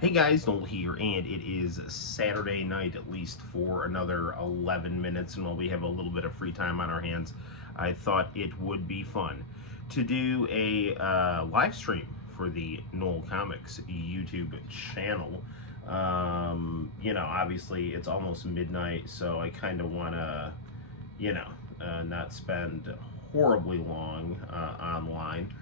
Hey guys, Noel here, and it is Saturday night, at least for another 11 minutes, and while we have a little bit of free time on our hands, I thought it would be fun to do a live stream for the Noel ComiX YouTube channel. Obviously it's almost midnight, so I kind of want to, not spend horribly long online.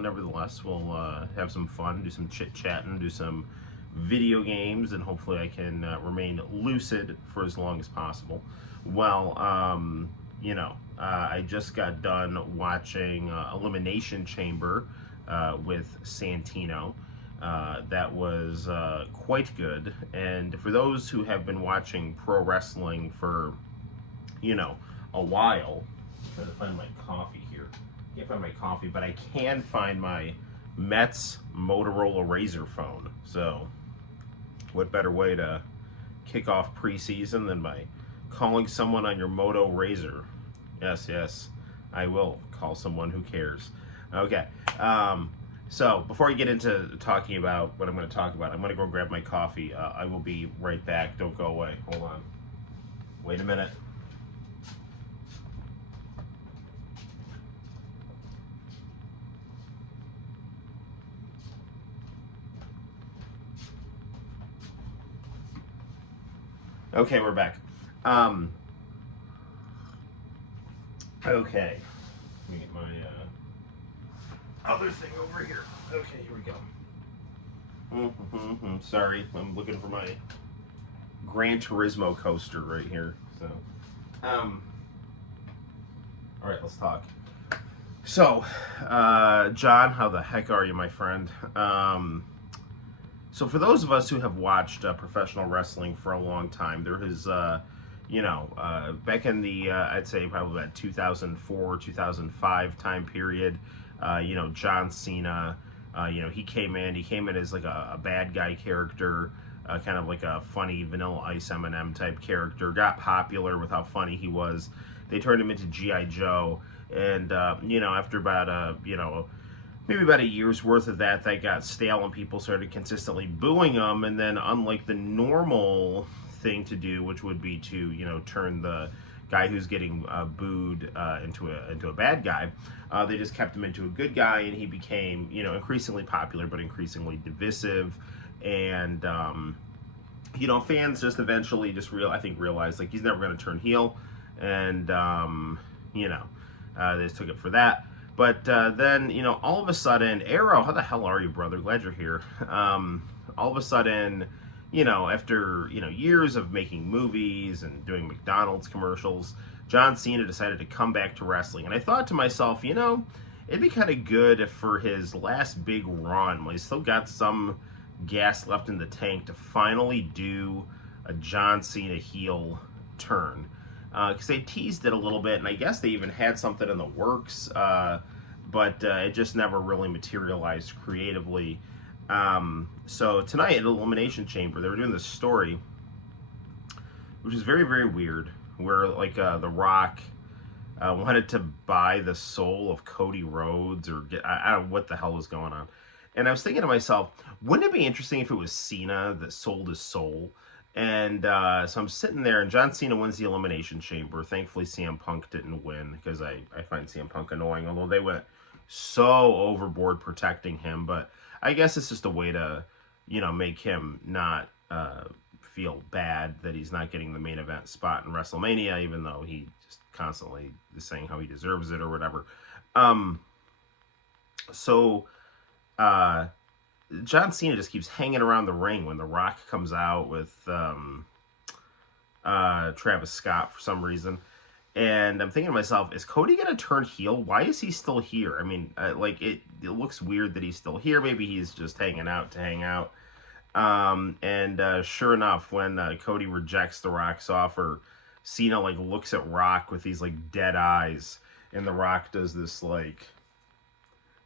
Nevertheless, we'll have some fun, do some chit-chatting, do some video games, and hopefully I can remain lucid for as long as possible. Well, I just got done watching Elimination Chamber with Santino. That was quite good. And for those who have been watching pro wrestling for, a while, I'm trying to find my coffee here. I can't find my coffee, but I can find my Mets Motorola Razr phone. So, what better way to kick off preseason than by calling someone on your Moto Razr? Yes, I will call someone who cares. Okay, so before I get into talking about what I'm going to talk about, I'm going to go grab my coffee. I will be right back. Don't go away. Hold on. Wait a minute. Okay, we're back. Okay. Let me get my other thing over here. Okay, here we go. Sorry, I'm looking for my Gran Turismo coaster right here. So, all right, let's talk. So, John, how the heck are you, my friend? So for those of us who have watched professional wrestling for a long time, there has, back in the, I'd say probably about 2004, 2005 time period, John Cena, he came in as like a bad guy character, kind of like a funny Vanilla Ice M&M type character, got popular with how funny he was. They turned him into G.I. Joe, and, after about, maybe about a year's worth of that got stale and people started consistently booing him. And then, unlike the normal thing to do, which would be to turn the guy who's getting booed into a bad guy, they just kept him into a good guy, and he became increasingly popular but increasingly divisive. And fans just eventually realized like he's never going to turn heel, and they just took it for that. But then, all of a sudden, Arrow, how the hell are you, brother? Glad you're here. All of a sudden, after, years of making movies and doing McDonald's commercials, John Cena decided to come back to wrestling. And I thought to myself, it'd be kind of good if for his last big run, when he's still got some gas left in the tank, to finally do a John Cena heel turn. Because they teased it a little bit, and I guess they even had something in the works, but it just never really materialized creatively. So tonight at Elimination Chamber, they were doing this story, which is very, very weird, where The Rock wanted to buy the soul of Cody Rhodes, or I don't know what the hell was going on. And I was thinking to myself, wouldn't it be interesting if it was Cena that sold his soul? And so I'm sitting there, and John Cena wins the Elimination Chamber. Thankfully, CM Punk didn't win, because I find CM Punk annoying, although they went so overboard protecting him. But I guess it's just a way to, make him not feel bad that he's not getting the main event spot in WrestleMania, even though he just constantly is saying how he deserves it or whatever. John Cena just keeps hanging around the ring when The Rock comes out with Travis Scott for some reason. And I'm thinking to myself, is Cody going to turn heel? Why is he still here? I mean, it looks weird that he's still here. Maybe he's just hanging out to hang out. Sure enough, when Cody rejects The Rock's offer, Cena looks at Rock with these dead eyes. And The Rock does this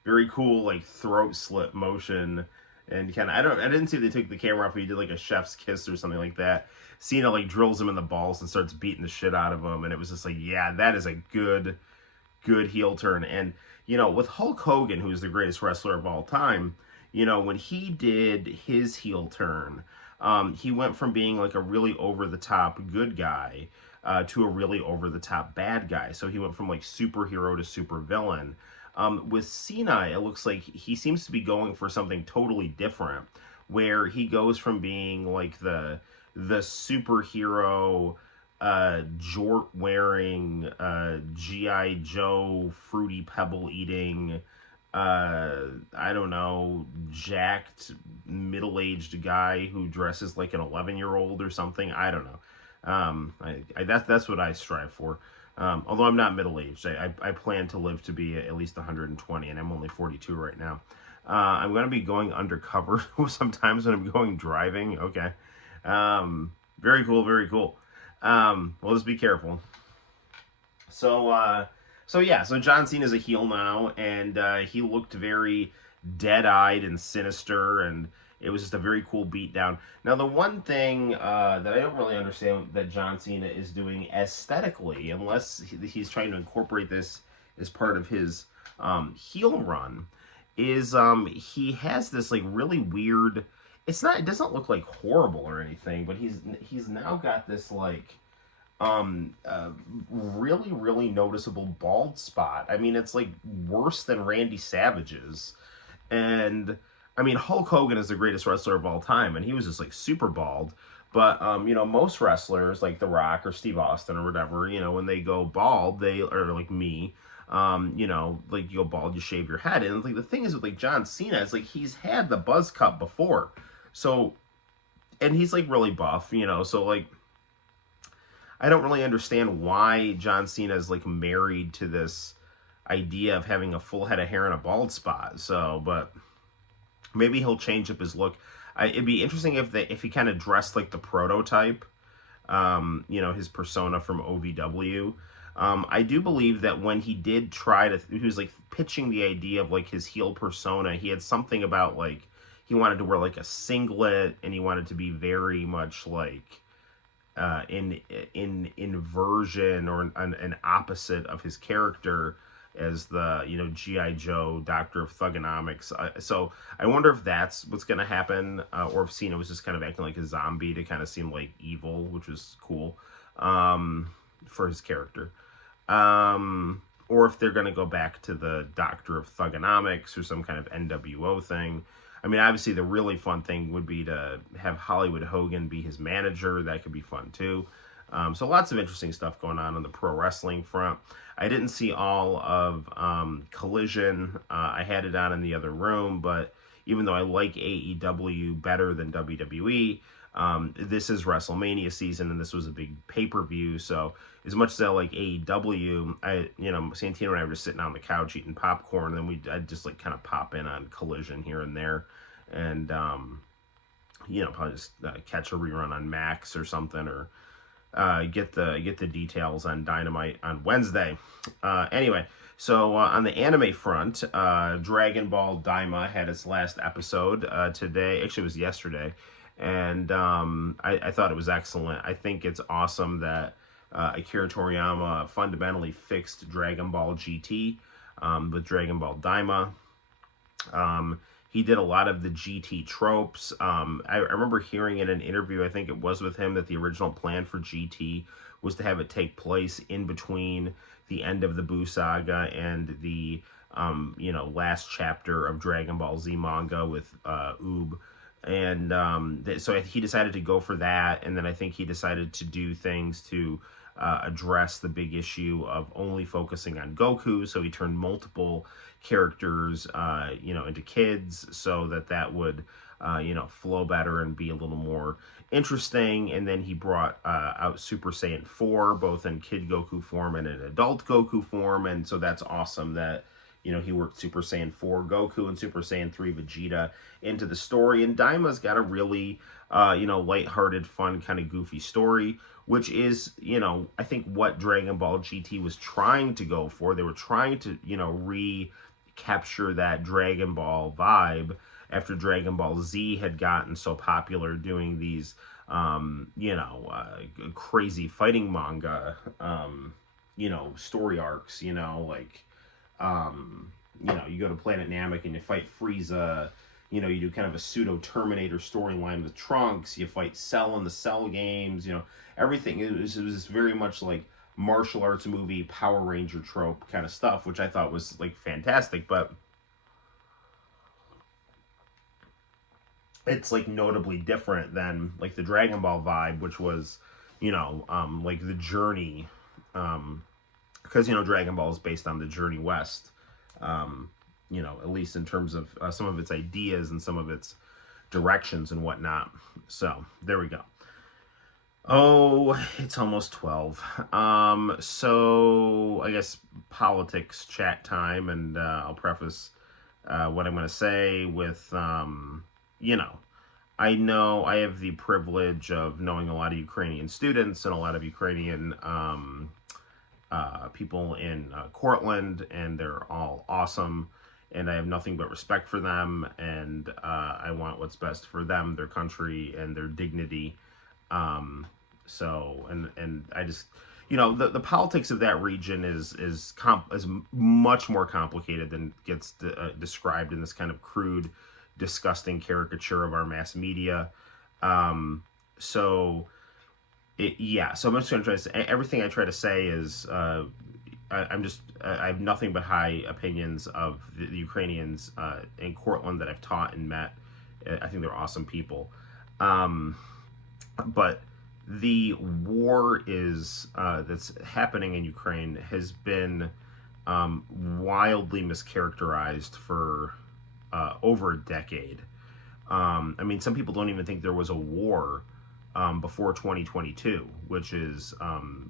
very cool throat slit motion, and kind of I didn't see if they took the camera off, but he did a chef's kiss or something like that. Cena drills him in the balls and starts beating the shit out of him, and it was just yeah, that is a good heel turn. And with Hulk Hogan, who's the greatest wrestler of all time, You know, when he did his heel turn, he went from being like a really over the top good guy to a really over the top bad guy. So he went from like superhero to super villain. With Cena, it looks like he seems to be going for something totally different, where he goes from being like the superhero, jort wearing, GI Joe fruity pebble eating, I don't know, jacked middle aged guy who dresses like an 11-year-old or something. I don't know. That's what I strive for. Although I'm not middle aged, I plan to live to be at least 120, and I'm only 42 right now. I'm going to be going undercover sometimes when I'm going driving. Okay. Very cool, very cool. Well, just be careful. So, so John Cena's a heel now, and he looked very dead-eyed and sinister, and it was just a very cool beatdown. Now, the one thing that I don't really understand that John Cena is doing aesthetically, unless he's trying to incorporate this as part of his heel run, is he has this like really weird. It's not. It doesn't look like horrible or anything, but he's now got this like really really noticeable bald spot. I mean, it's like worse than Randy Savage's, and I mean Hulk Hogan is the greatest wrestler of all time, and he was just like super bald. But you know, most wrestlers like The Rock or Steve Austin or whatever, you know, when they go bald, they are like me. You know, like you go bald, you shave your head, and like the thing is with like John Cena, it's like he's had the buzz cut before, so, and he's like really buff, you know, so like I don't really understand why John Cena is like married to this idea of having a full head of hair and a bald spot. So, but maybe he'll change up his look. It'd be interesting if he kind of dressed like the prototype, you know, his persona from OVW. I do believe that when he did try to, he was like pitching the idea of like his heel persona. He had something about like he wanted to wear like a singlet, and he wanted to be very much like in inversion or an opposite of his character as the, you know, GI Joe Doctor of Thugonomics. So I wonder if that's what's going to happen, or if Cena was just kind of acting like a zombie to kind of seem like evil, which was cool for his character. Or if they're going to go back to the Doctor of Thugonomics or some kind of NWO thing. I mean, obviously, the really fun thing would be to have Hollywood Hogan be his manager. That could be fun, too. So lots of interesting stuff going on the pro wrestling front. I didn't see all of Collision. I had it on in the other room, but even though I like AEW better than WWE, this is WrestleMania season, and this was a big pay-per-view, so as much as I like AEW, Santino and I were just sitting on the couch eating popcorn, and then I'd just like kind of pop in on Collision here and there, and probably just catch a rerun on Max or something, or get the details on Dynamite on Wednesday. Anyway, so on the anime front, Dragon Ball Daima had its last episode today. Actually, it was yesterday. And I thought it was excellent. I think it's awesome that Akira Toriyama fundamentally fixed Dragon Ball GT with Dragon Ball Daima. He did a lot of the GT tropes. I remember hearing in an interview, I think it was with him, that the original plan for GT was to have it take place in between the end of the Buu saga and the last chapter of Dragon Ball Z manga with Oob. And so he decided to go for that, and then I think he decided to do things to address the big issue of only focusing on Goku, so he turned multiple characters into kids, so that would flow better and be a little more interesting. And then he brought out Super Saiyan 4, both in Kid Goku form and in adult Goku form, and so that's awesome that he worked Super Saiyan 4 Goku and Super Saiyan 3 Vegeta into the story. And Daima's got a really, lighthearted, fun, kind of goofy story, which is, I think what Dragon Ball GT was trying to go for. They were trying to, recapture that Dragon Ball vibe after Dragon Ball Z had gotten so popular doing these, crazy fighting manga, story arcs, you go to Planet Namek and you fight Frieza, you do kind of a pseudo Terminator storyline with Trunks. You fight Cell in the Cell games. Everything. It was very much like martial arts movie Power Ranger trope kind of stuff, which I thought was like fantastic. But it's like notably different than like the Dragon Ball vibe, which was, like the journey, because Dragon Ball is based on the Journey West, at least in terms of some of its ideas and some of its directions and whatnot. So there we go. Oh, it's almost 12. So I guess politics chat time, and I'll preface what I'm going to say with, I know I have the privilege of knowing a lot of Ukrainian students and a lot of Ukrainian people in Cortland, and they're all awesome, and I have nothing but respect for them, and I want what's best for them, their country, and their dignity. And I just, the politics of that region is much more complicated than gets described in this kind of crude, disgusting caricature of our mass media. So I'm just going to try to say everything I try to say is, I have nothing but high opinions of the Ukrainians in Cortland that I've taught and met. I think they're awesome people. But the war that's happening in Ukraine has been wildly mischaracterized for over a decade. Some people don't even think there was a war before 2022, which is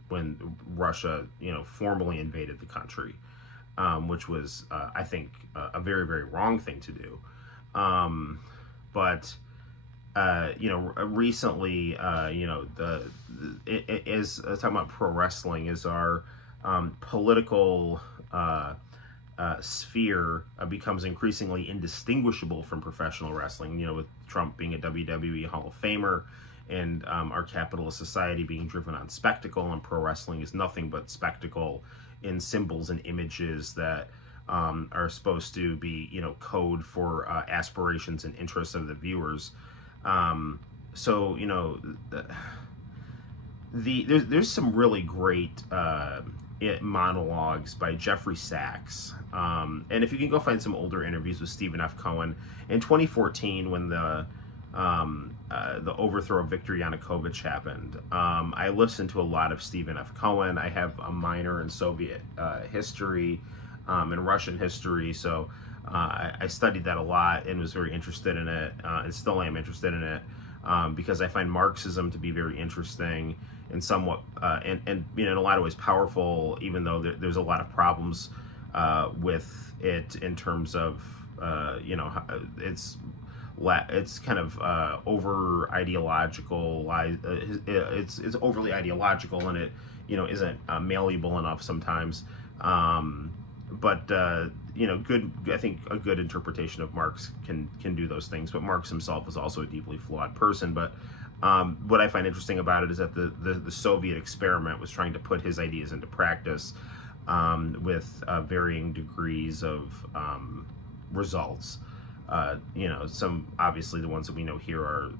when Russia, formally invaded the country, which was, I think, a very, very wrong thing to do. But recently, is talking about pro wrestling is our political sphere becomes increasingly indistinguishable from professional wrestling. With Trump being a WWE Hall of Famer, and our capitalist society being driven on spectacle, and pro wrestling is nothing but spectacle in symbols and images that are supposed to be, code for aspirations and interests of the viewers. There's some really great monologues by Jeffrey Sachs, and if you can go find some older interviews with Stephen F. Cohen in 2014 when the overthrow of Viktor Yanukovych happened. I listened to a lot of Stephen F. Cohen. I have a minor in Soviet history and Russian history, so I studied that a lot and was very interested in it, and still am interested in it, because I find Marxism to be very interesting and somewhat, and in a lot of ways powerful, even though there's a lot of problems with it in terms of, it's kind of over ideological. It's overly ideological, and it isn't malleable enough sometimes. But good. I think a good interpretation of Marx can do those things. But Marx himself is also a deeply flawed person. But what I find interesting about it is that the Soviet experiment was trying to put his ideas into practice with varying degrees of results. Some obviously the ones that we know here are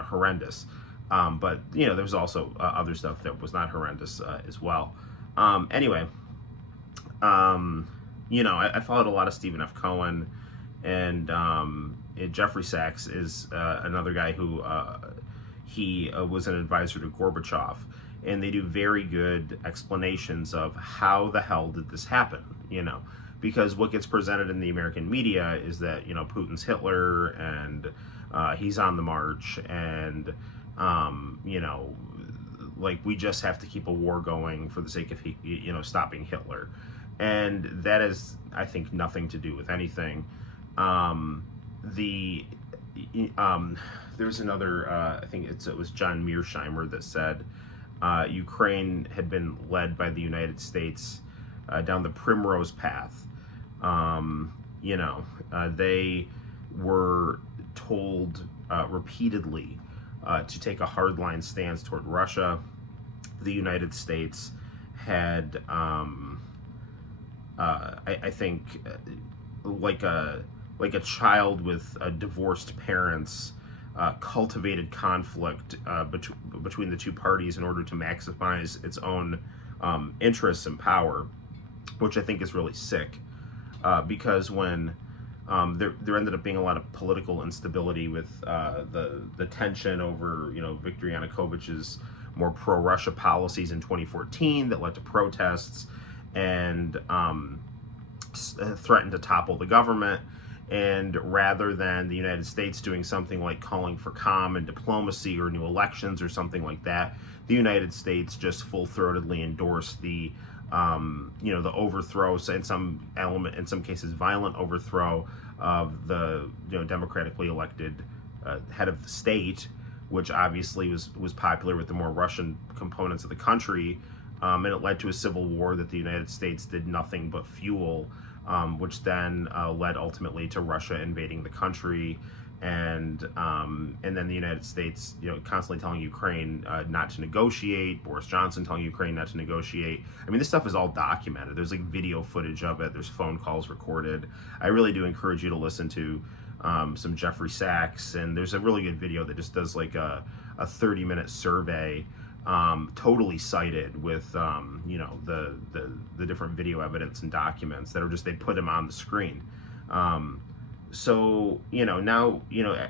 horrendous. But there's also other stuff that was not horrendous as well. Anyway. I followed a lot of Stephen F. Cohen, and Jeffrey Sachs is another guy who he was an advisor to Gorbachev, and they do very good explanations of how the hell did this happen, because what gets presented in the American media is that, Putin's Hitler, and he's on the march, and, like we just have to keep a war going for the sake of, stopping Hitler. And that is, I think, nothing to do with anything. There's another, I think it was John Mearsheimer that said Ukraine had been led by the United States down the primrose path. They were told repeatedly to take a hardline stance toward Russia. The United States had, I think, like a like a child with divorced parents cultivated conflict between the two parties in order to maximize its own interests and power, which I think is really sick. Because when there ended up being a lot of political instability with the tension over Viktor Yanukovych's more pro-Russia policies in 2014 that led to protests and threatened to topple the government. And rather than the United States doing something like calling for calm and diplomacy or new elections or something like that, the United States just full-throatedly endorsed the the overthrow, in some cases violent overthrow of the democratically elected head of the state, which obviously was popular with the more Russian components of the country, and it led to a civil war that the United States did nothing but fuel, which then led ultimately to Russia invading the country. And then the United States, constantly telling Ukraine not to negotiate. Boris Johnson telling Ukraine not to negotiate. I mean, this stuff is all documented. There's like video footage of it. There's phone calls recorded. I really do encourage you to listen to some Jeffrey Sachs, and there's a really good video that just does like a 30-minute survey, totally cited with the different video evidence and documents that are just, they put them on the screen. So, now,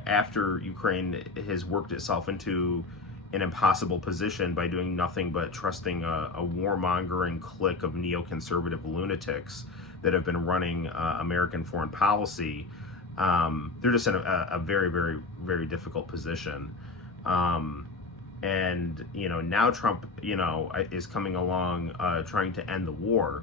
after Ukraine has worked itself into an impossible position by doing nothing but trusting a warmongering clique of neoconservative lunatics that have been running American foreign policy, they're just in a very, very, very difficult position. And, now Trump, is coming along trying to end the war,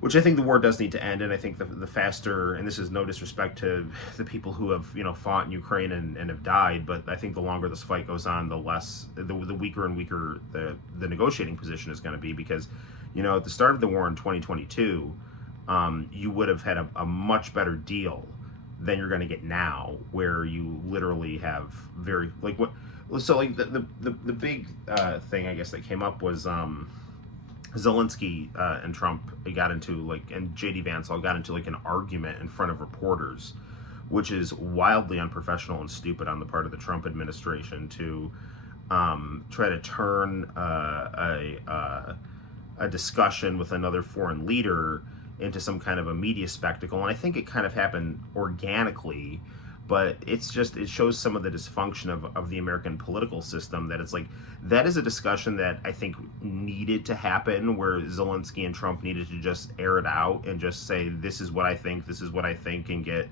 which I think the war does need to end. And I think the faster, and this is no disrespect to the people who have, fought in Ukraine and have died, but I think the longer this fight goes on, the weaker and weaker the negotiating position is going to be. Because, at the start of the war in 2022, you would have had a much better deal than you're going to get now, where you literally have very, like, what, so like the big thing I guess that came up was Zelensky and Trump got into, and JD Vance all got into an argument in front of reporters, which is wildly unprofessional and stupid on the part of the Trump administration to try to turn a discussion with another foreign leader into some kind of a media spectacle. And I think it kind of happened organically, but it shows some of the dysfunction of the American political system, that it's like, that is a discussion that I think needed to happen, where Zelensky and Trump needed to just air it out and just say, this is what I think, and get,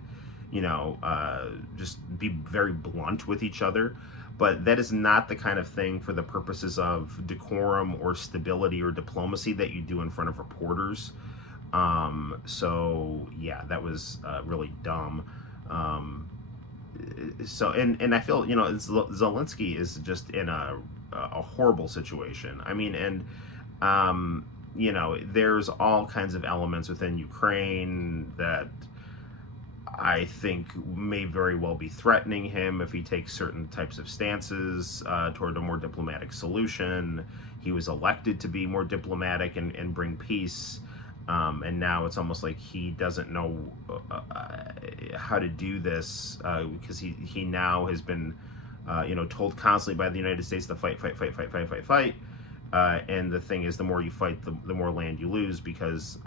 just be very blunt with each other. But that is not the kind of thing, for the purposes of decorum or stability or diplomacy, that you do in front of reporters. So yeah, that was really dumb. So and I feel Zelensky is just in a horrible situation. I mean, and there's all kinds of elements within Ukraine that I think may very well be threatening him if he takes certain types of stances toward a more diplomatic solution. He was elected to be more diplomatic and bring peace. And now it's almost like he doesn't know how to do this, because he now has been, told constantly by the United States to fight. And the thing is, the more you fight, the more land you lose, because,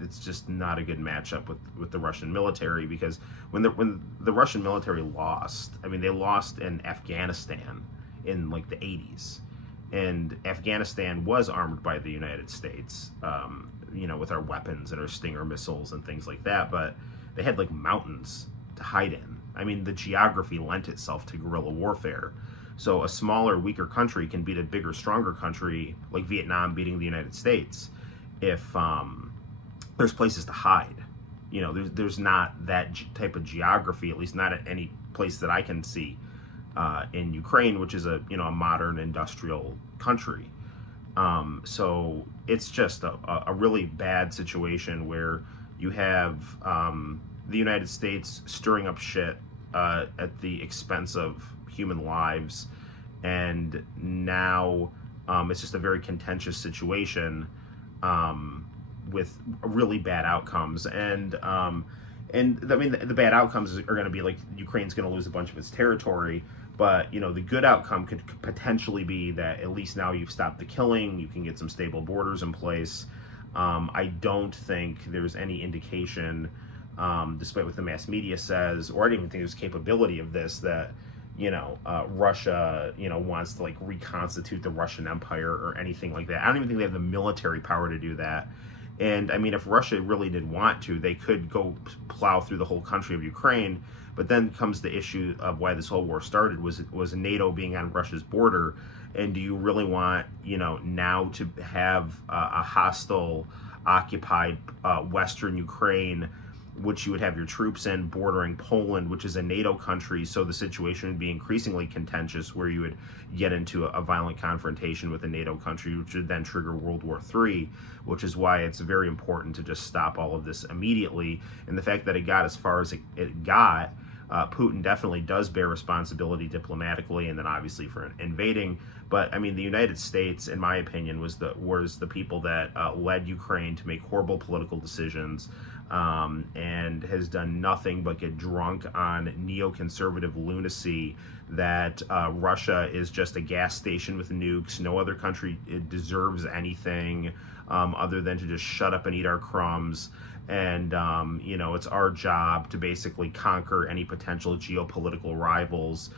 it's just not a good matchup with the Russian military, because when the Russian military lost, they lost in Afghanistan in the 80s. And Afghanistan was armed by the United States, with our weapons and our Stinger missiles and things like that, but they had mountains to hide in. The geography lent itself to guerrilla warfare. So a smaller, weaker country can beat a bigger, stronger country, like Vietnam beating the United States, if there's places to hide. There's not that type of geography, at least not at any place that I can see in Ukraine, which is a modern industrial country. So it's just a really bad situation, where you have the United States stirring up shit at the expense of human lives, and now it's just a very contentious situation with really bad outcomes. And And I mean, the bad outcomes are going to be like Ukraine's going to lose a bunch of its territory. But the good outcome could potentially be that at least now you've stopped the killing, you can get some stable borders in place. I don't think there's any indication, despite what the mass media says, or I don't even think there's capability of this, that Russia, wants to like reconstitute the Russian Empire or anything like that. I don't even think they have the military power to do that. And I mean, if Russia really did want to, they could go plow through the whole country of Ukraine. But then comes the issue of why this whole war started was NATO being on Russia's border. And do you really want, now to have a hostile, occupied Western Ukraine, which you would have your troops in, bordering Poland, which is a NATO country, so the situation would be increasingly contentious, where you would get into a violent confrontation with a NATO country, which would then trigger World War III, which is why it's very important to just stop all of this immediately. And the fact that it got as far as it got, Putin definitely does bear responsibility diplomatically, and then obviously for invading. But I mean, the United States, in my opinion, was the people that led Ukraine to make horrible political decisions, and has done nothing but get drunk on neoconservative lunacy that Russia is just a gas station with nukes. No other country deserves anything other than to just shut up and eat our crumbs. And, it's our job to basically conquer any potential geopolitical rivals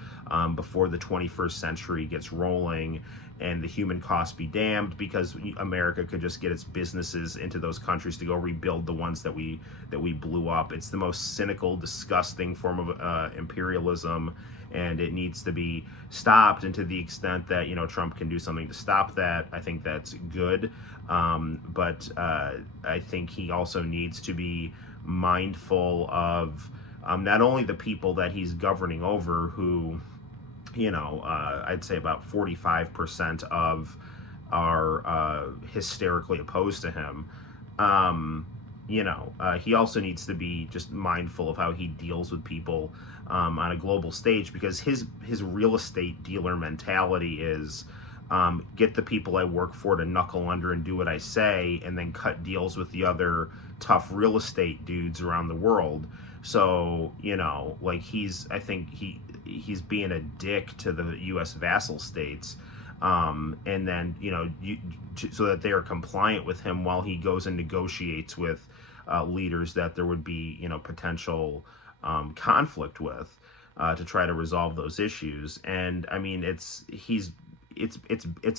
before the 21st century gets rolling, and the human cost be damned, because America could just get its businesses into those countries to go rebuild the ones that we blew up. It's the most cynical, disgusting form of imperialism, and it needs to be stopped. And to the extent that Trump can do something to stop that, I think that's good. But I think he also needs to be mindful of not only the people that he's governing over, who, I'd say about 45% of are hysterically opposed to him. He also needs to be just mindful of how he deals with people on a global stage, because his real estate dealer mentality is, get the people I work for to knuckle under and do what I say, and then cut deals with the other tough real estate dudes around the world. So, like I think he's being a dick to the U.S. vassal states, and then, so that they are compliant with him while he goes and negotiates with leaders that there would be, potential conflict with, to try to resolve those issues. And I mean, it's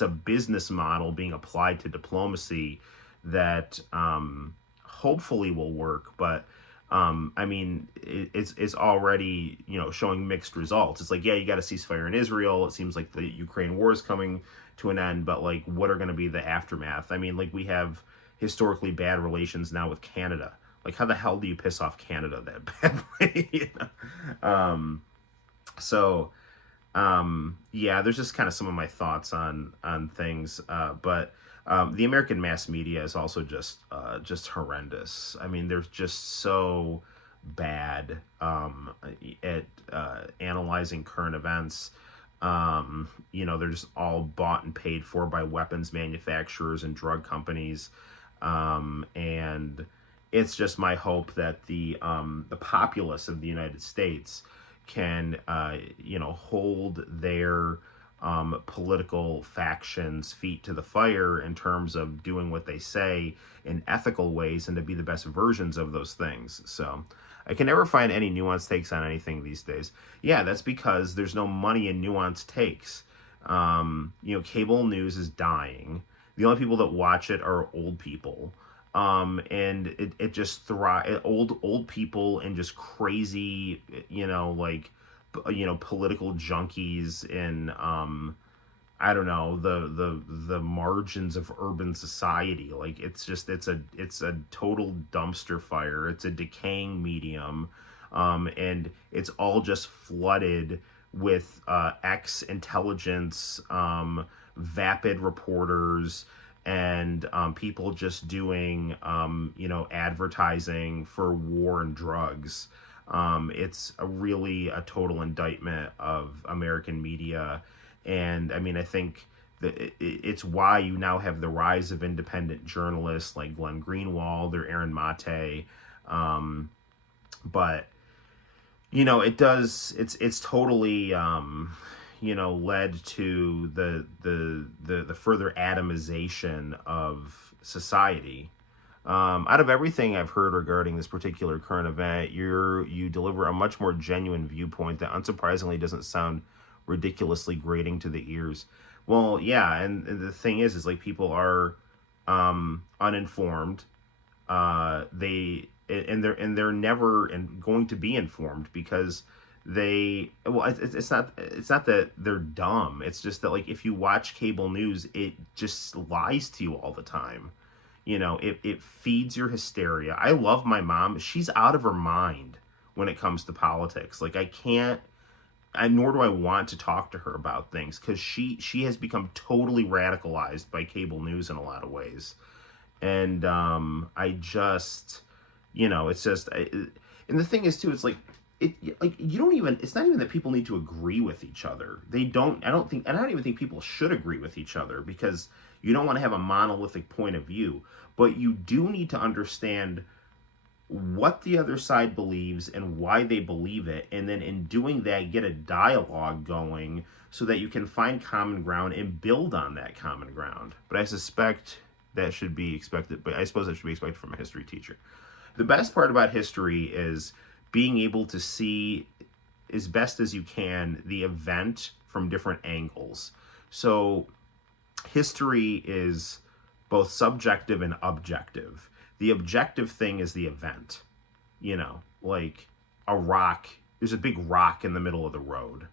a business model being applied to diplomacy that hopefully will work, but I mean, it's already showing mixed results. It's like, yeah, you got a ceasefire in Israel. It seems like the Ukraine war is coming to an end, but like, what are going to be the aftermath? I mean, like, we have historically bad relations now with Canada. Like, how the hell do you piss off Canada that badly? Yeah, there's just kind of some of my thoughts on things, but the American mass media is also just horrendous. I mean, they're just so bad at analyzing current events. They're just all bought and paid for by weapons manufacturers and drug companies, and it's just my hope that the populace of the United States can hold their political factions' feet to the fire in terms of doing what they say in ethical ways, and to be the best versions of those things. So I can never find any nuanced takes on anything these days. Yeah, that's because there's no money in nuanced takes. Cable news is dying. The only people that watch it are old people. And it just old people and just crazy, political junkies in, I don't know, the margins of urban society. Like, it's a total dumpster fire. It's a decaying medium. And it's all just flooded with, ex-intelligence, vapid reporters, and people just doing, advertising for war and drugs. It's really a total indictment of American media. And I mean, I think that it's why you now have the rise of independent journalists like Glenn Greenwald or Aaron Mate, But it's totally led to the further atomization of society. Out of everything I've heard regarding this particular current event, you deliver a much more genuine viewpoint that unsurprisingly doesn't sound ridiculously grating to the ears. Well, yeah, and the thing is like people are uninformed. They're never going to be informed because it's not that they're dumb. It's just that like if you watch cable news, it just lies to you all the time. It feeds your hysteria. I love my mom. She's out of her mind when it comes to politics. Like I can't, nor do I want to talk to her about things because she has become totally radicalized by cable news in a lot of ways. And I just, it's just, and the thing is too, it's like, you don't even, it's not even that people need to agree with each other. I don't even think people should agree with each other because you don't want to have a monolithic point of view, but you do need to understand what the other side believes and why they believe it. And then in doing that, get a dialogue going so that you can find common ground and build on that common ground. But I suspect that should be expected, but I suppose that should be expected from a history teacher. The best part about history is being able to see as best as you can the event from different angles. So history is both subjective and objective. The objective thing is the event. Like a rock, there's a big rock in the middle of the road.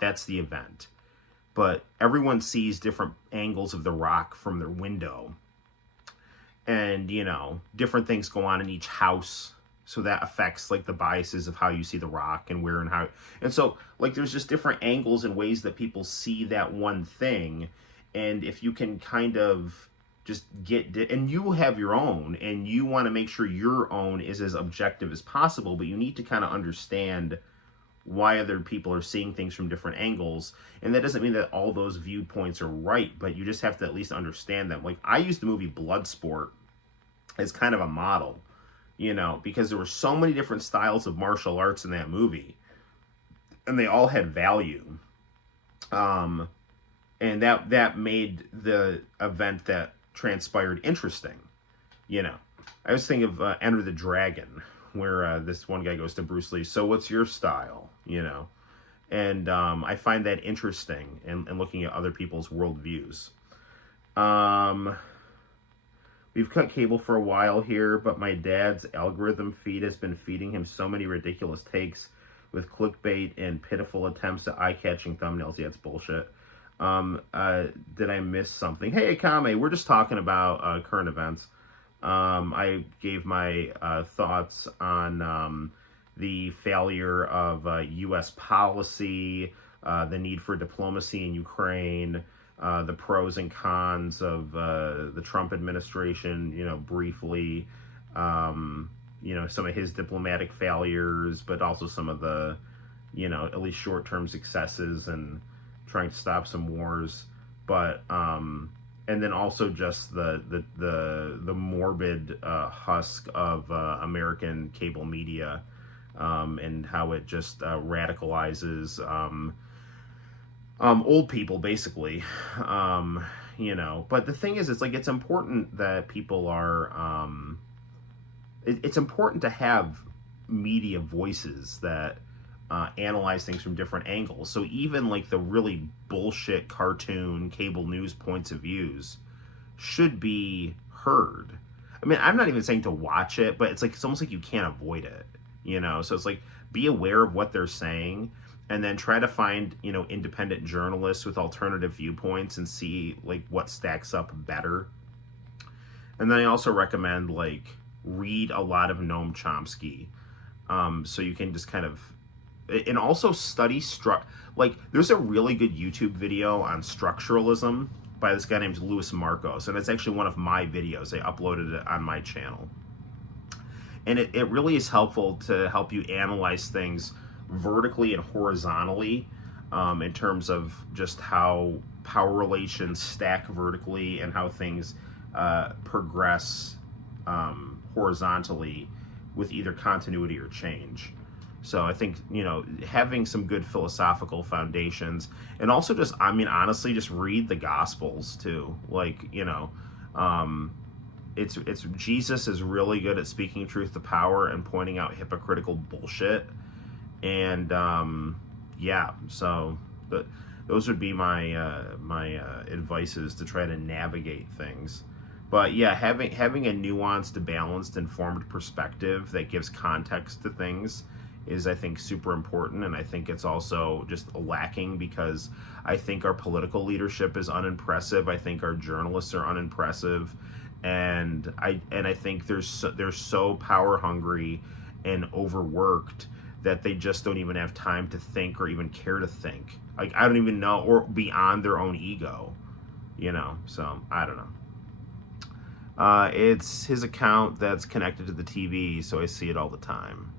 That's the event. But everyone sees different angles of the rock from their window. And, different things go on in each house. So that affects like the biases of how you see the rock and where and how. And so like there's just different angles and ways that people see that one thing. And if you can kind of just and you have your own and you want to make sure your own is as objective as possible, but you need to kind of understand why other people are seeing things from different angles. And that doesn't mean that all those viewpoints are right, but you just have to at least understand them. Like I used the movie Bloodsport as kind of a model. Because there were so many different styles of martial arts in that movie, and they all had value. And that made the event that transpired interesting. I was thinking of Enter the Dragon, where this one guy goes to Bruce Lee. So what's your style? And I find that interesting in looking at other people's worldviews. We've cut cable for a while here, but my dad's algorithm feed has been feeding him so many ridiculous takes with clickbait and pitiful attempts at eye-catching thumbnails. Yeah, it's bullshit. Did I miss something? Hey, Akame, we're just talking about current events. I gave my thoughts on the failure of U.S. policy, the need for diplomacy in Ukraine, the pros and cons of the Trump administration, briefly, some of his diplomatic failures, but also some of the, at least short-term successes and trying to stop some wars. But, and then also just the morbid husk of American cable media and how it just radicalizes old people, basically. But the thing is, it's like, it's important that people are, it's important to have media voices that analyze things from different angles. So even like the really bullshit cartoon cable news points of views should be heard. I mean, I'm not even saying to watch it, but it's like, it's almost like you can't avoid it, So it's like, be aware of what they're saying, and then try to find, independent journalists with alternative viewpoints and see like what stacks up better. And then I also recommend like read a lot of Noam Chomsky, so you can just kind of, and also study like there's a really good YouTube video on structuralism by this guy named Louis Marcos, and it's actually one of my videos. I uploaded it on my channel, and it really is helpful to help you analyze things vertically and horizontally, in terms of just how power relations stack vertically and how things progress horizontally with either continuity or change. So I think, you know, having some good philosophical foundations, and also just, I mean, honestly, just read the Gospels too. Like, you know, it's Jesus is really good at speaking truth to power and pointing out hypocritical bullshit. And yeah, so those would be my advices to try to navigate things. But yeah, having a nuanced, balanced, informed perspective that gives context to things is, I think, super important. And I think it's also just lacking because I think our political leadership is unimpressive. I think our journalists are unimpressive, and I think they're so power hungry and overworked that they just don't even have time to think or even care to think. Like, I don't even know, or beyond their own ego, you know. So I don't know. It's his account that's connected to the TV, so I see it all the time.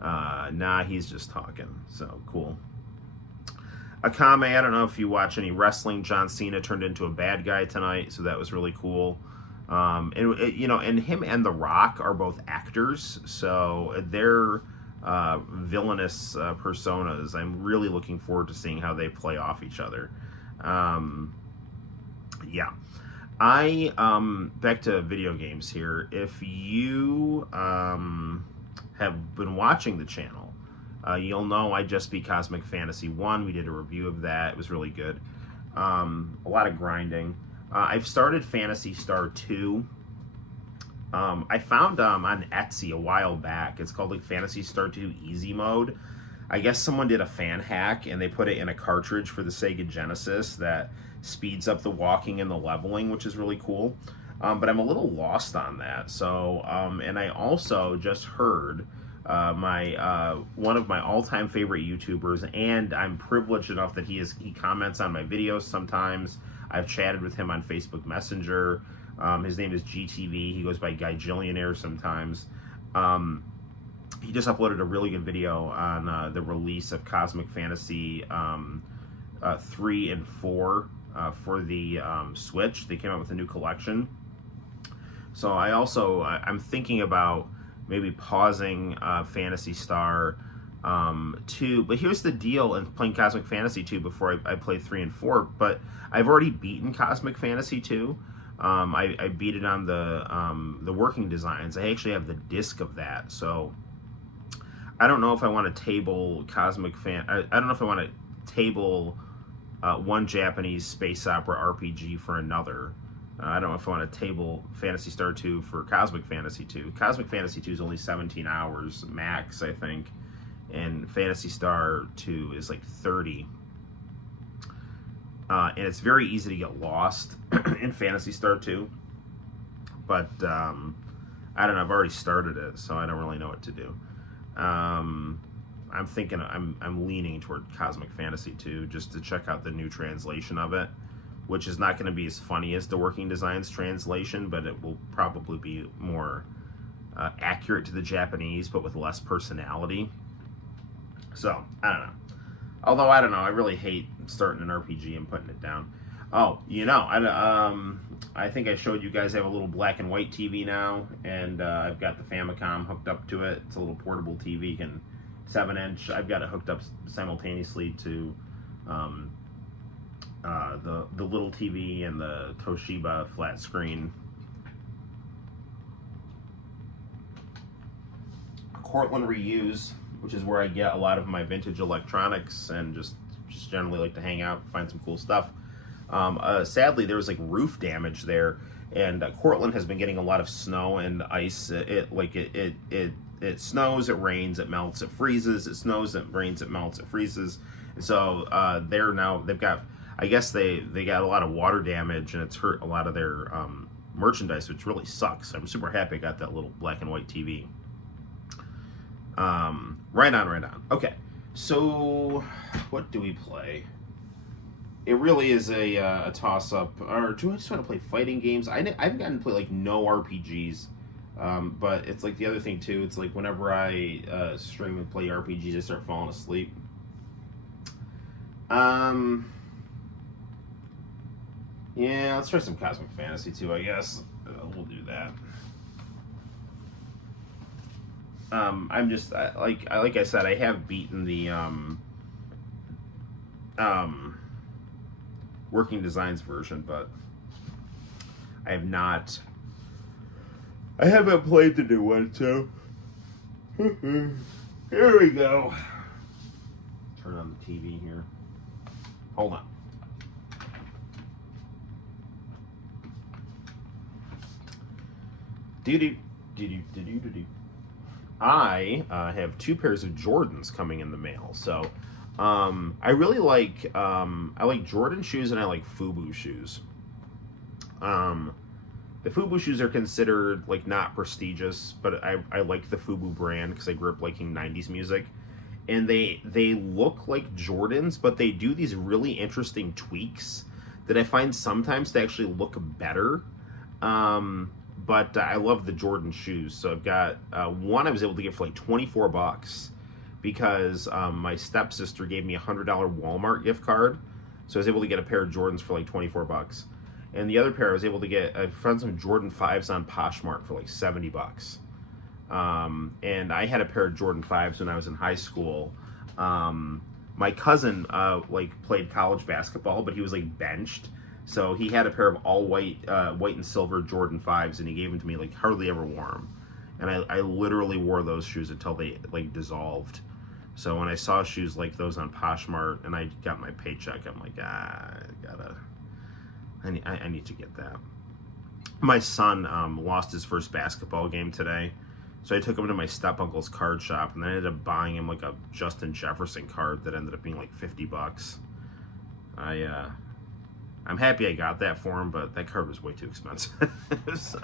Nah, he's just talking. So cool. Akame, I don't know if you watch any wrestling. John Cena turned into a bad guy tonight, so that was really cool. You know, and him and The Rock are both actors, so they're villainous personas. I'm really looking forward to seeing how they play off each other. Yeah. I back to video games here. If you have been watching the channel, you'll know I just beat Cosmic Fantasy 1. We did a review of that. It was really good. A lot of grinding. I've started Phantasy Star 2. I found on Etsy a while back. It's called like Phantasy Star 2 Easy Mode. I guess someone did a fan hack and they put it in a cartridge for the Sega Genesis that speeds up the walking and the leveling, which is really cool. But I'm a little lost on that. So, and I also just heard one of my all-time favorite YouTubers, and I'm privileged enough that he comments on my videos sometimes. I've chatted with him on Facebook Messenger. His name is GTV. He goes by Guyjillionaire sometimes. He just uploaded a really good video on the release of Cosmic Fantasy 3 and 4 for the Switch. They came out with a new collection. So I'm thinking about maybe pausing Phantasy Star 2. But here's the deal in playing Cosmic Fantasy 2 before I play 3 and 4. But I've already beaten Cosmic Fantasy 2. I beat it on the working designs. I actually have the disc of that. So I don't know if I want to table I don't know if I want to table one Japanese space opera RPG for another. I don't know if I want to table Phantasy Star 2 for Cosmic Fantasy 2. Cosmic Fantasy 2 is only 17 hours max, I think, and Phantasy Star 2 is like 30. And it's very easy to get lost in Phantasy Star 2. But I don't know, I've already started it, so I don't really know what to do. I'm thinking I'm leaning toward Cosmic Fantasy 2 just to check out the new translation of it, which is not going to be as funny as the Working Designs translation, but it will probably be more accurate to the Japanese, but with less personality. So, I don't know. Although, I don't know, I really hate starting an RPG and putting it down. Oh, you know, I think I showed you guys I have a little black and white TV now, and I've got the Famicom hooked up to it. It's a little portable TV, 7-inch. I've got it hooked up simultaneously to the little TV and the Toshiba flat screen. Cortland Reuse, which is where I get a lot of my vintage electronics and just generally like to hang out, find some cool stuff. Sadly, there was like roof damage there, and Cortland has been getting a lot of snow and ice. It snows, it rains, it melts, it freezes. It snows, it rains, it melts, it freezes. And so they've got, I guess they got a lot of water damage, and it's hurt a lot of their merchandise, which really sucks. I'm super happy I got that little black and white TV. Right on. Okay, so what do we play? It really is a toss-up. Or do I just want to play fighting games? I've gotten to play like no RPGs, but it's like the other thing too. It's like whenever I stream and play RPGs, I start falling asleep. Yeah, let's try some Cosmic Fantasy 2, I guess. We'll do that. I'm just like I said, I have beaten the um, working designs version, but I have not. I haven't played the new one, so here we go. Turn on the TV here. Hold on. Do. I have 2 pairs of Jordans coming in the mail, so I really like I like Jordan shoes and I like FUBU shoes. The FUBU shoes are considered like not prestigious, but I like the FUBU brand because I grew up liking '90s music, and they look like Jordans, but they do these really interesting tweaks that I find sometimes to actually look better. But I love the Jordan shoes. So I've got one I was able to get for like $24 because my stepsister gave me a $100 Walmart gift card. So I was able to get a pair of Jordans for like $24. And the other pair I was able to get, I found some Jordan 5s on Poshmark for like $70. And I had a pair of Jordan 5s when I was in high school. My cousin like played college basketball, but he was like benched. So he had a pair of all white and silver Jordan 5s, and he gave them to me, like hardly ever wore them. And I literally wore those shoes until they like dissolved. So when I saw shoes like those on Poshmark and I got my paycheck, I'm like, I need to get that. My son lost his first basketball game today. So I took him to my step-uncle's card shop, and I ended up buying him like a Justin Jefferson card that ended up being like $50. I'm happy I got that for him, but that card was way too expensive. So,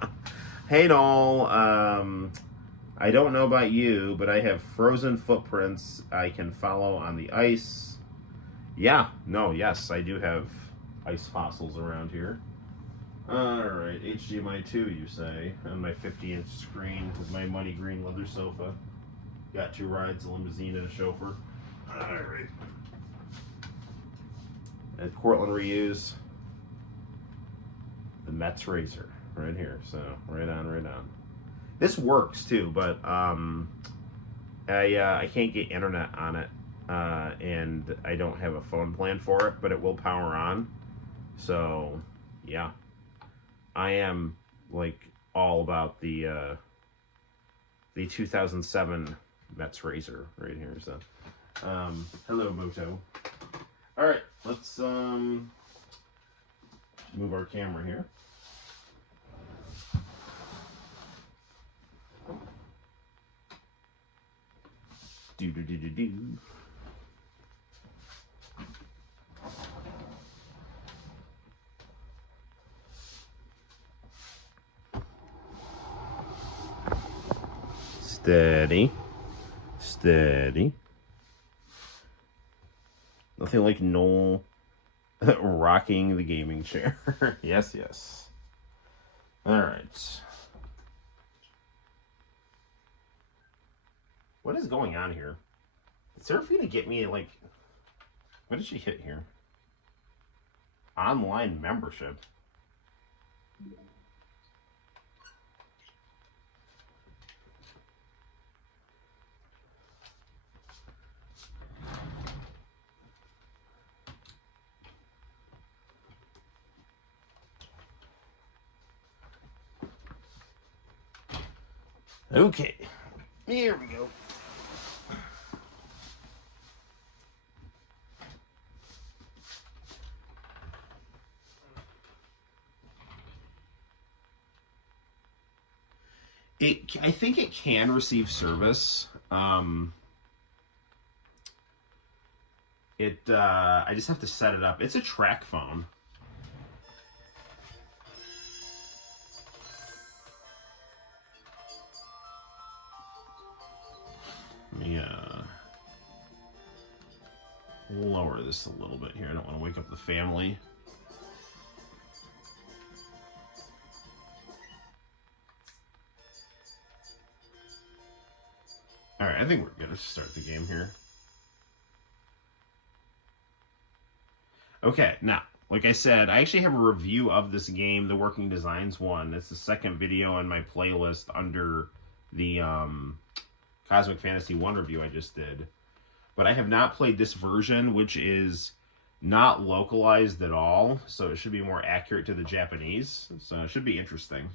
hey, Noel. I don't know about you, but I have frozen footprints I can follow on the ice. Yes, I do have ice fossils around here. Alright, HDMI 2, you say, on my 50-inch screen with my money green leather sofa. Got 2 rides, a limousine, and a chauffeur. Alright. At Cortland Reuse, the Mets Razor, right here. So, right on. This works, too, but I can't get internet on it, and I don't have a phone plan for it, but it will power on. So, yeah. I am, like, all about the 2007 Mets Razor right here. So, hello, Moto. All right, let's move our camera here. Do. Steady. Nothing like Noel rocking the gaming chair. Yes. All right. What is going on here? Is Seraphina get me, like... What did she hit here? Online membership. Okay, here we go. I think it can receive service. I just have to set it up. It's a track phone. Let me lower this a little bit here. I don't want to wake up the family. Alright, I think we're good. Let's start the game here. Okay, now, like I said, I actually have a review of this game, the Working Designs one. It's the second video on my playlist under the Cosmic Fantasy 1 review I just did. But I have not played this version, which is not localized at all, so it should be more accurate to the Japanese. So it should be interesting.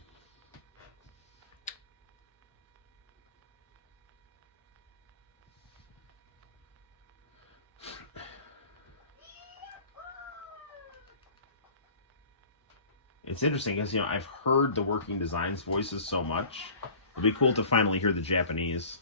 It's interesting because, you know, I've heard the Working Designs voices so much. It'd be cool to finally hear the Japanese.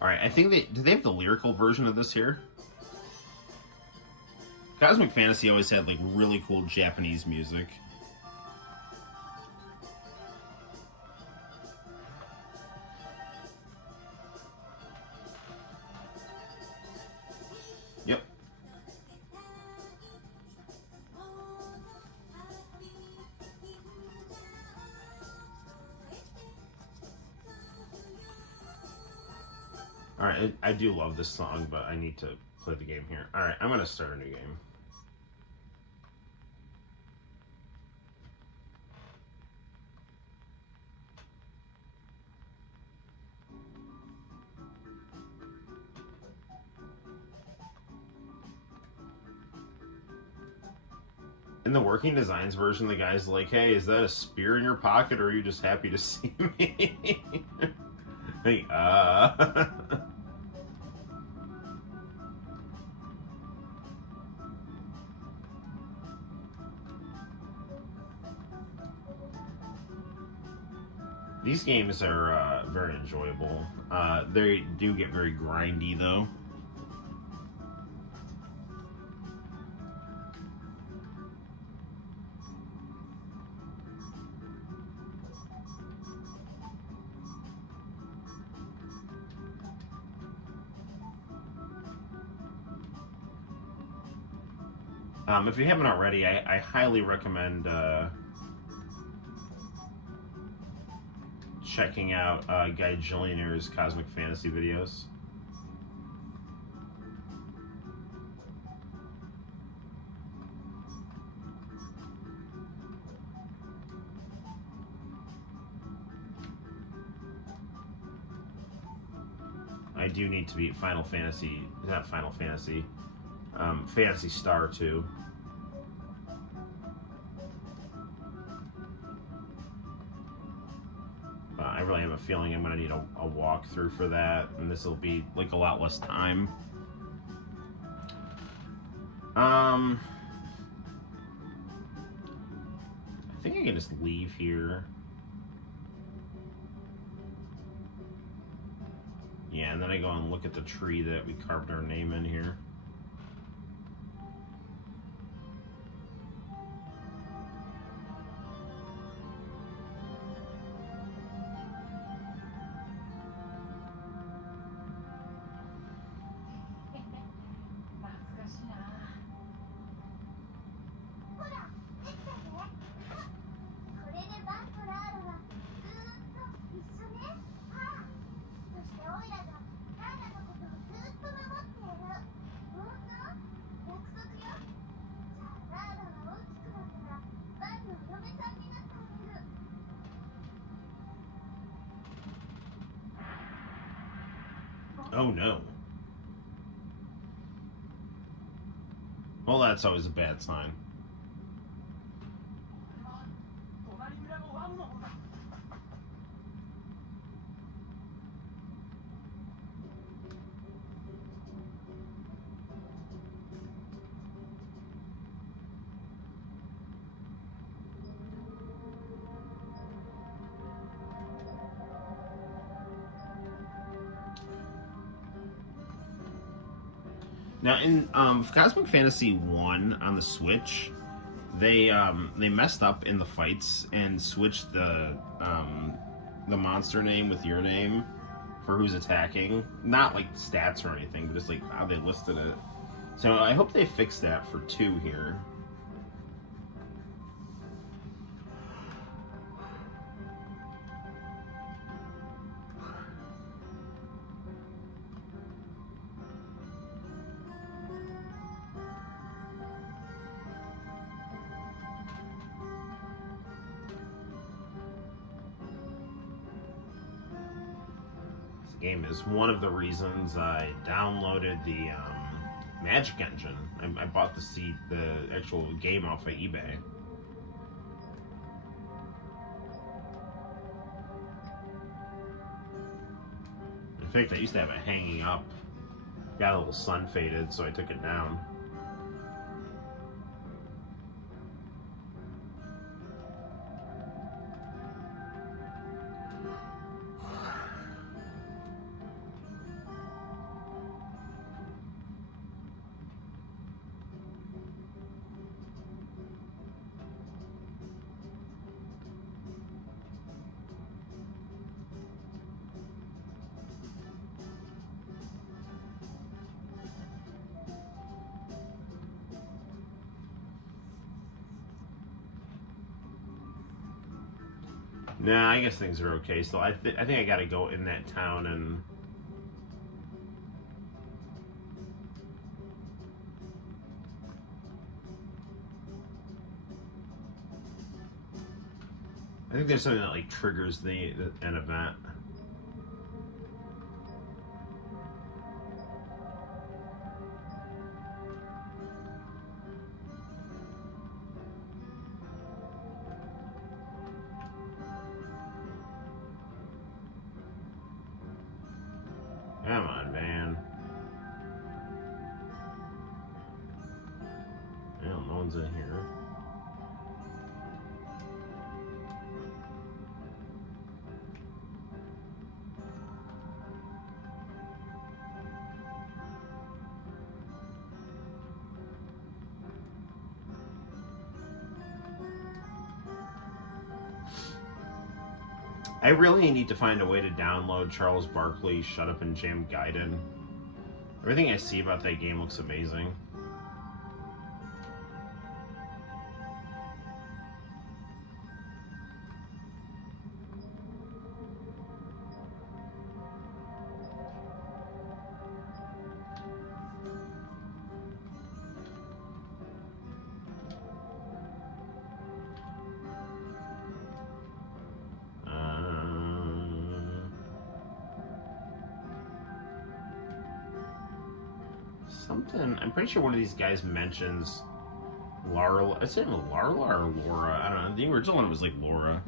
Alright, I think do they have the lyrical version of this here? Cosmic Fantasy always had like really cool Japanese music. Yep. Alright, I do love this song, but I need to play the game here. Alright, I'm going to start a new game. In the Working Designs version, the guy's like, hey, is that a spear in your pocket, or are you just happy to see me? Hey, These games are very enjoyable. They do get very grindy, though. If you haven't already, I highly recommend checking out Guy Jillionaire's Cosmic Fantasy videos. I do need to beat Phantasy Star 2. I really have a feeling I'm going to need a walkthrough for that, and this will be like a lot less time. I think I can just leave here. Yeah, and then I go and look at the tree that we carved our name in here. Oh no. Well, that's always a bad sign. Now in Cosmic Fantasy 1 on the Switch, they messed up in the fights and switched the monster name with your name for who's attacking. Not like stats or anything, but just like how they listed it. So I hope they fix that for 2 here. Game is one of the reasons I downloaded the Magic Engine. I bought the actual game off of eBay. In fact, I used to have it hanging up. Got a little sun faded, so I took it down. Nah, I guess things are okay. So I think I gotta go in that town and. I think there's something that like triggers an event. Come on, man. Well, no one's in here. I really need to find a way to download Charles Barkley's Shut Up and Jam Gaiden. Everything I see about that game looks amazing. Something, I'm pretty sure one of these guys mentions Laura. Is it Larla or Laura? I don't know. The original one was like Laura.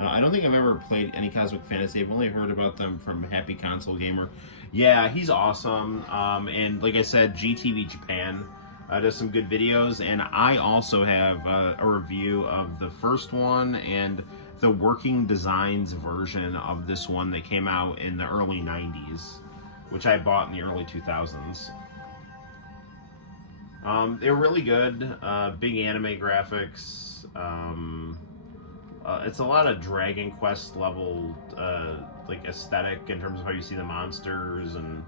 I don't think I've ever played any Cosmic Fantasy. I've only heard about them from Happy Console Gamer. Yeah, he's awesome. And like I said, GTV Japan does some good videos. And I also have a review of the first one and the working designs version of this one that came out in the early 90s, which I bought in the early 2000s. They were really good, big anime graphics. It's a lot of Dragon Quest level like aesthetic in terms of how you see the monsters, and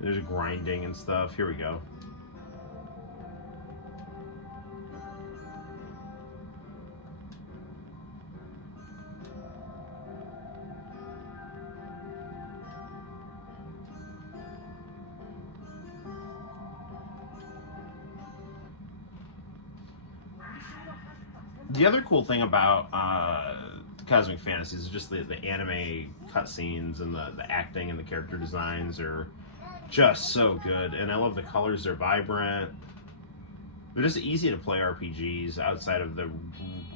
there's grinding and stuff. Here we go. The other cool thing about Cosmic Fantasies is just the anime cutscenes and the acting and the character designs are just so good. And I love the colors, they're vibrant. They're just easy to play RPGs outside of the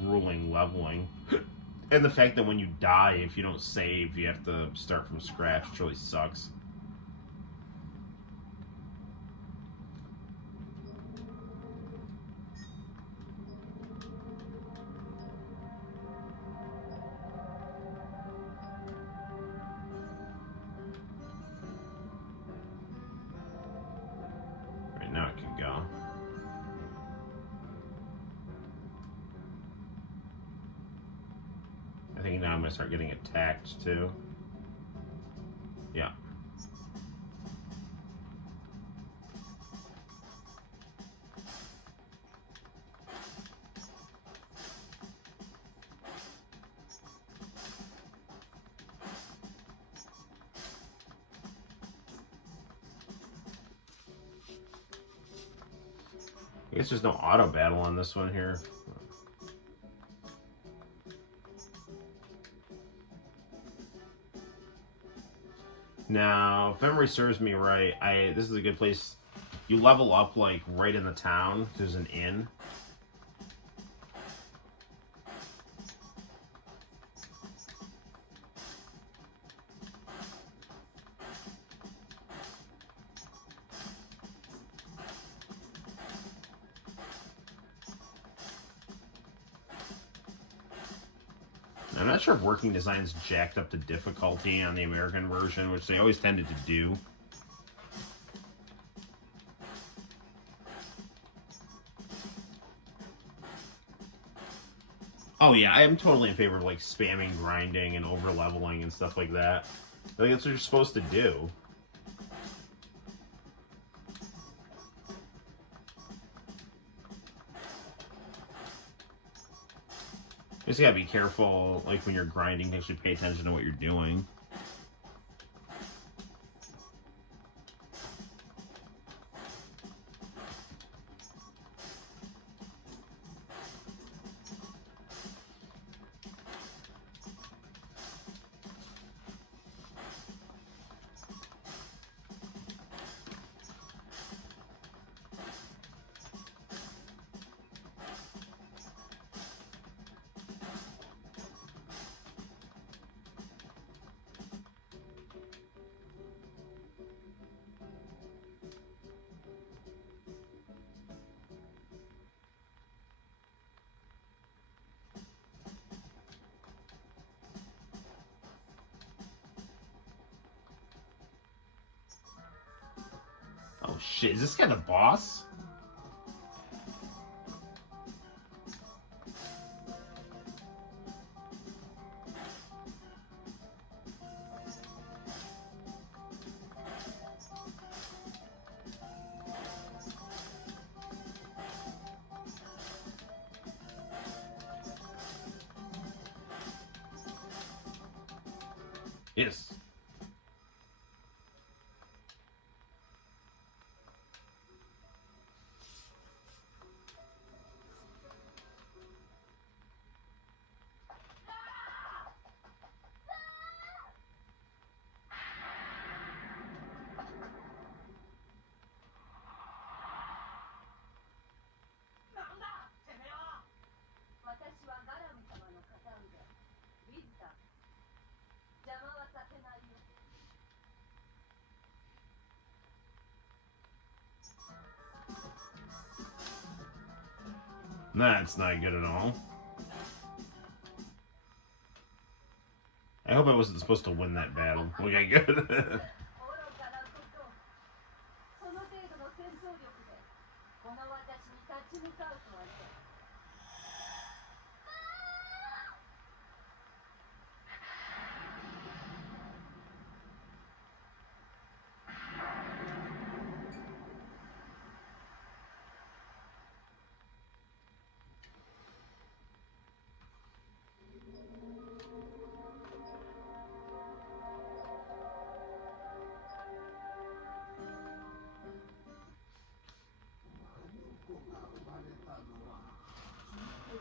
grueling leveling. And the fact that when you die, if you don't save, you have to start from scratch, which really sucks. I start getting attacked too. Yeah. I guess there's no auto battle on this one here. Now, if memory serves me right, this is a good place. You level up like right in the town. There's an inn. I'm not sure if working design's jacked up to difficulty on the American version, which they always tended to do. Oh yeah, I am totally in favor of like spamming grinding and over leveling and stuff like that. I think that's what you're supposed to do. You just gotta be careful, like when you're grinding, to actually pay attention to what you're doing. Oh shit, is this guy the boss? Yes. That's not good at all. I hope I wasn't supposed to win that battle. Okay, good.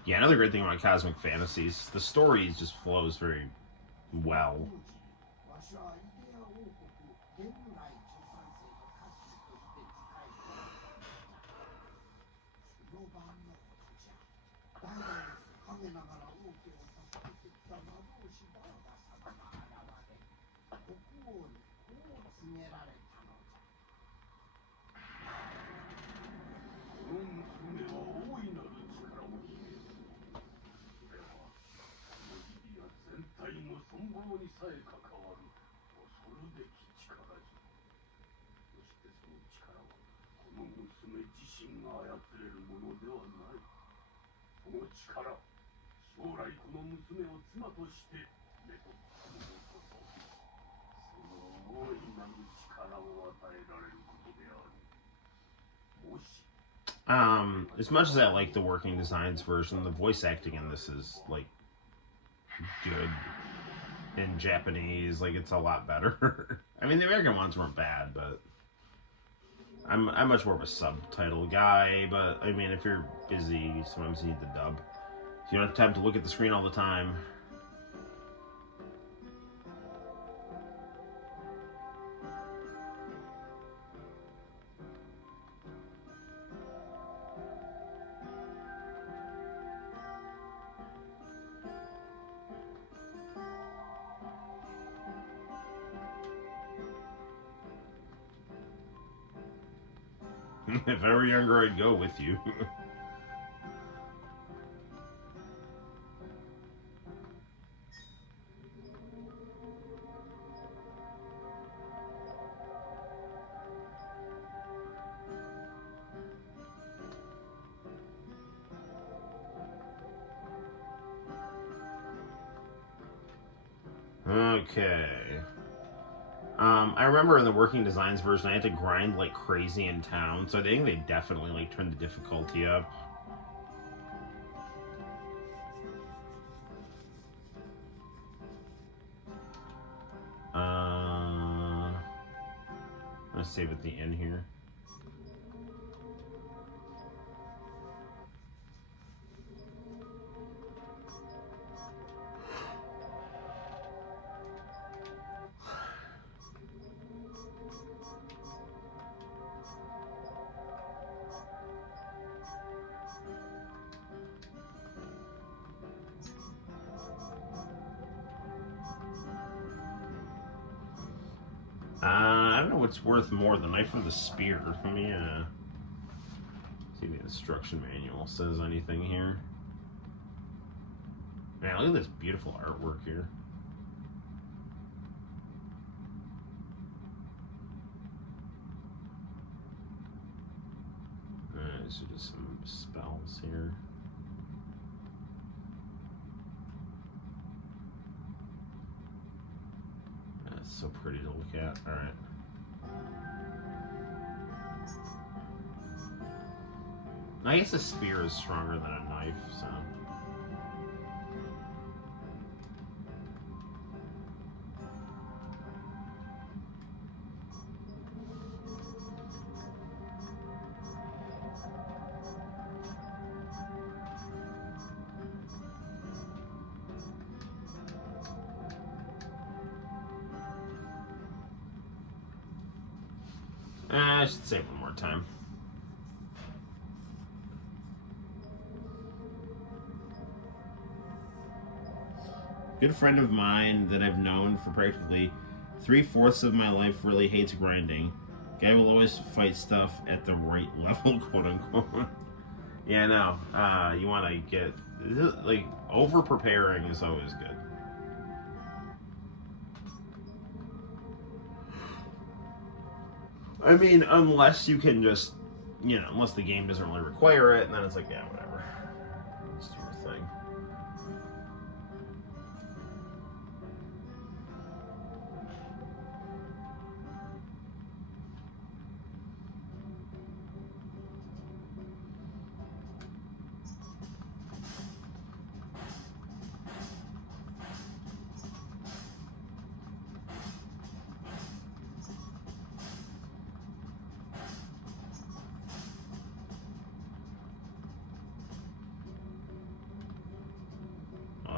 Yeah, another great thing about Cosmic Fantasies, the story just flows very well. As much as I like the working designs version, the voice acting in this is like good. In Japanese, like it's a lot better. I mean, the American ones weren't bad, but I'm much more of a subtitle guy. But I mean, if you're busy, sometimes you need the dub. So you don't have time to look at the screen all the time. If I were younger, I'd go with you. Okay. I remember in the working designs version, I had to grind like crazy in town, so I think they definitely like turned the difficulty up. I'm gonna save at the end here. I don't know what's worth more, the knife or the spear. Let me see if the instruction manual says anything here. Man, look at this beautiful artwork here. These are just some spells here. That's so pretty to look at. All right. I guess a spear is stronger than a knife, so. I should say it one more time. Good friend of mine that I've known for practically 3/4 of my life really hates grinding. Guy will always fight stuff at the right level, quote unquote. Yeah, I know. You want to get like over preparing is always good. I mean, unless you can just, unless the game doesn't really require it, and then it's like, yeah, whatever. Just do your thing.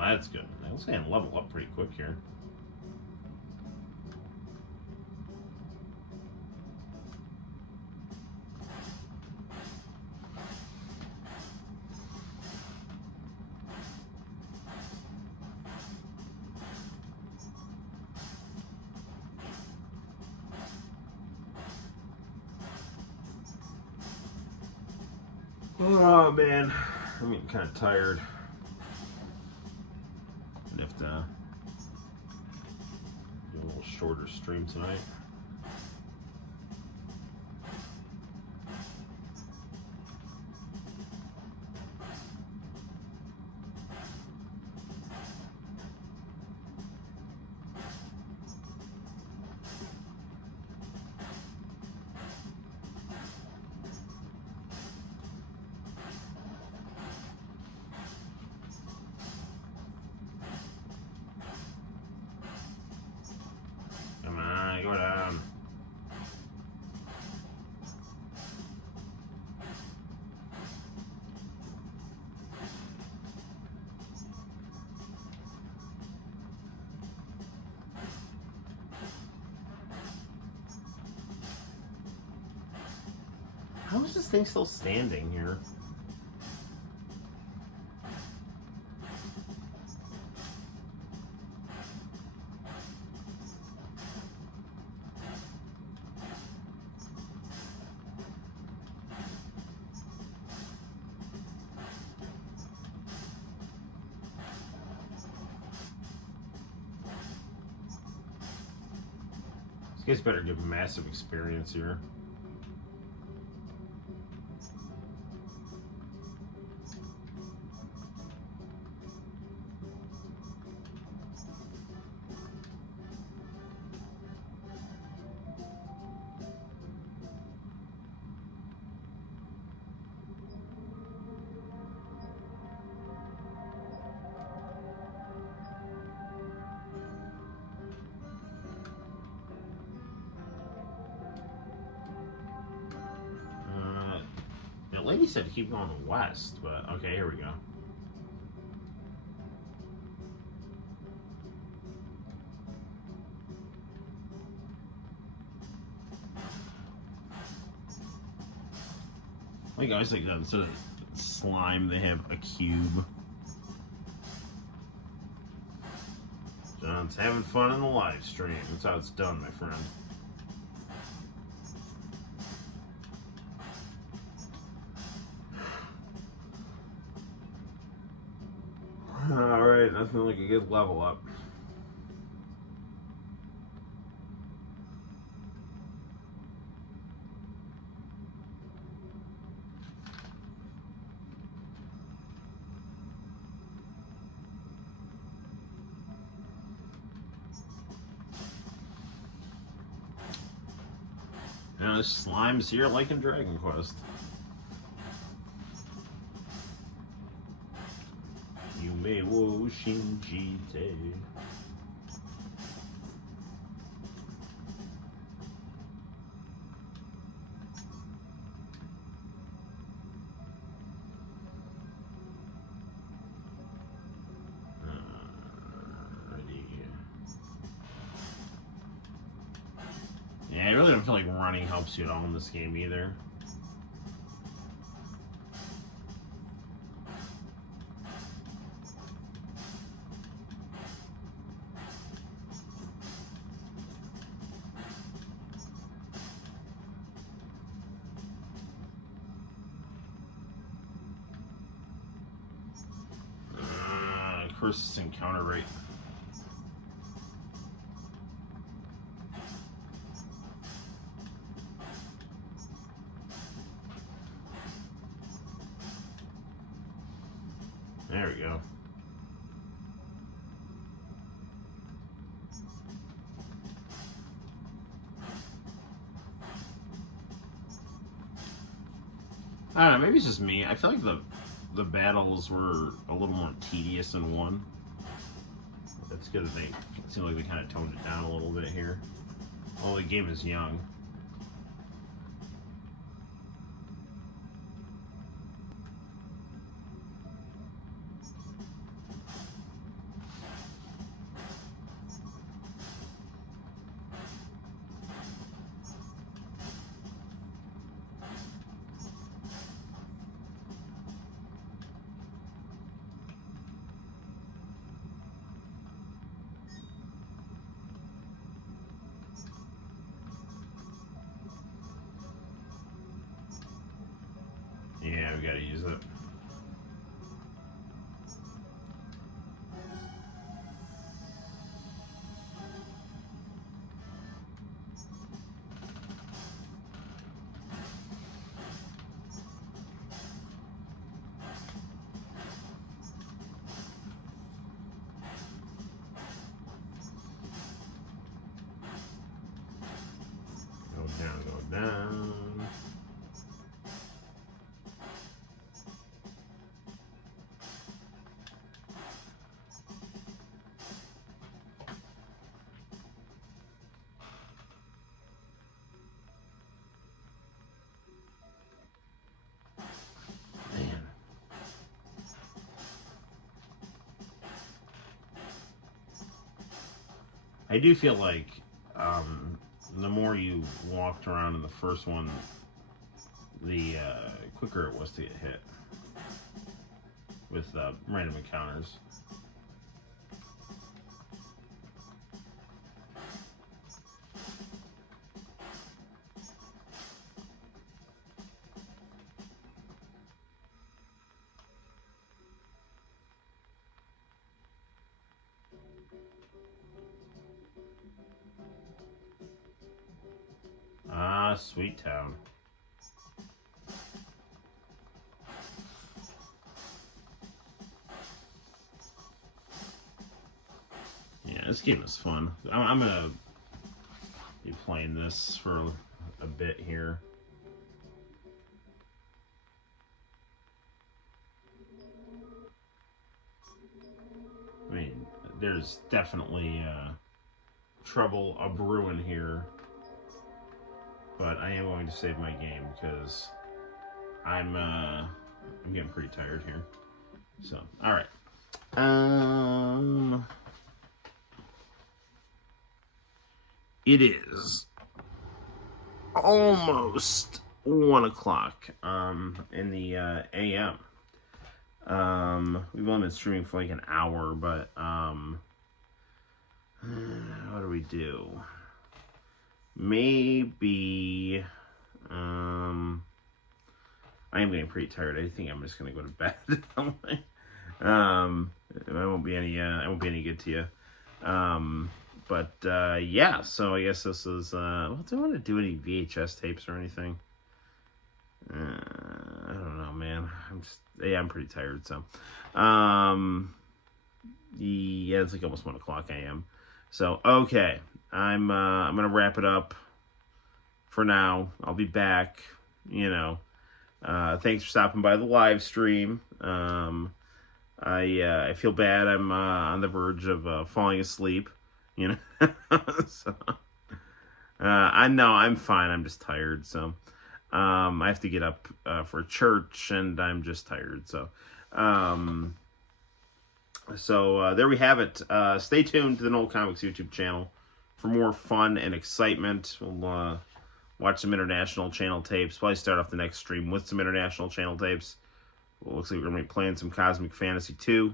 That's good. I was going to level up pretty quick here. Oh man, I'm getting kind of tired. Do a little shorter stream tonight. How is this thing still standing here? These guys better give massive experience here. The lady said to keep going west, but okay, here we go. Like guys like that, instead of slime, they have a cube. John's having fun in the live stream. That's how it's done, my friend. Alright, nothing like a good level up. Now this slime's here like in Dragon Quest. Yume wo shinjite. Yeah, I really don't feel like running helps you at all in this game either. Of course, this encounter rate. There we go. I don't know, maybe it's just me. I feel like the battles were a little more tedious in one. That's good that it seemed like they kind of toned it down a little bit here. Oh, the game is young. Yeah, we gotta use it. Go down, go down. I do feel like the more you walked around in the first one, the quicker it was to get hit with random encounters. Ah, Sweet Town. Yeah, this game is fun. I'm gonna be playing this for a bit here. I mean, there's definitely trouble a brewing here, but I am going to save my game because I'm getting pretty tired here. So, all right. It is almost 1 o'clock in the a.m. We've only been streaming for like an hour, but what do we do? Maybe I am getting pretty tired. I think I'm just gonna go to bed. I won't be any good to you. But yeah, so I guess this is well, do I want to do any VHS tapes or anything? I don't know, man. I'm pretty tired, so yeah, it's like almost 1 o'clock a.m. So okay, I'm gonna wrap it up for now. I'll be back, you know. Thanks for stopping by the live stream. I feel bad. I'm on the verge of falling asleep, you know. So I know I'm fine. I'm just tired. So I have to get up for church, and I'm just tired. So there we have it. Stay tuned to the Noel ComiX YouTube channel for more fun and excitement. We'll watch some international channel tapes. Probably start off the next stream with some international channel tapes. Well, looks like we're going to be playing some Cosmic Fantasy 2,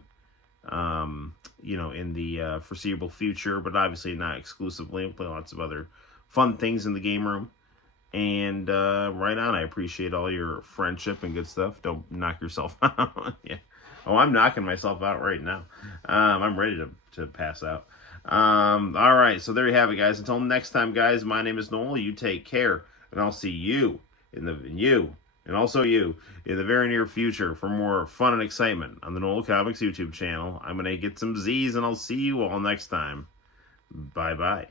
you know, in the foreseeable future, but obviously not exclusively. We'll play lots of other fun things in the game room. And right on, I appreciate all your friendship and good stuff. Don't knock yourself out. Yeah. Oh, I'm knocking myself out right now. I'm ready to pass out. All right, so there you have it, guys. Until next time, guys, my name is Noel. You take care, and I'll see you in the very near future for more fun and excitement on the Noel ComiX YouTube channel. I'm going to get some Z's, and I'll see you all next time. Bye-bye.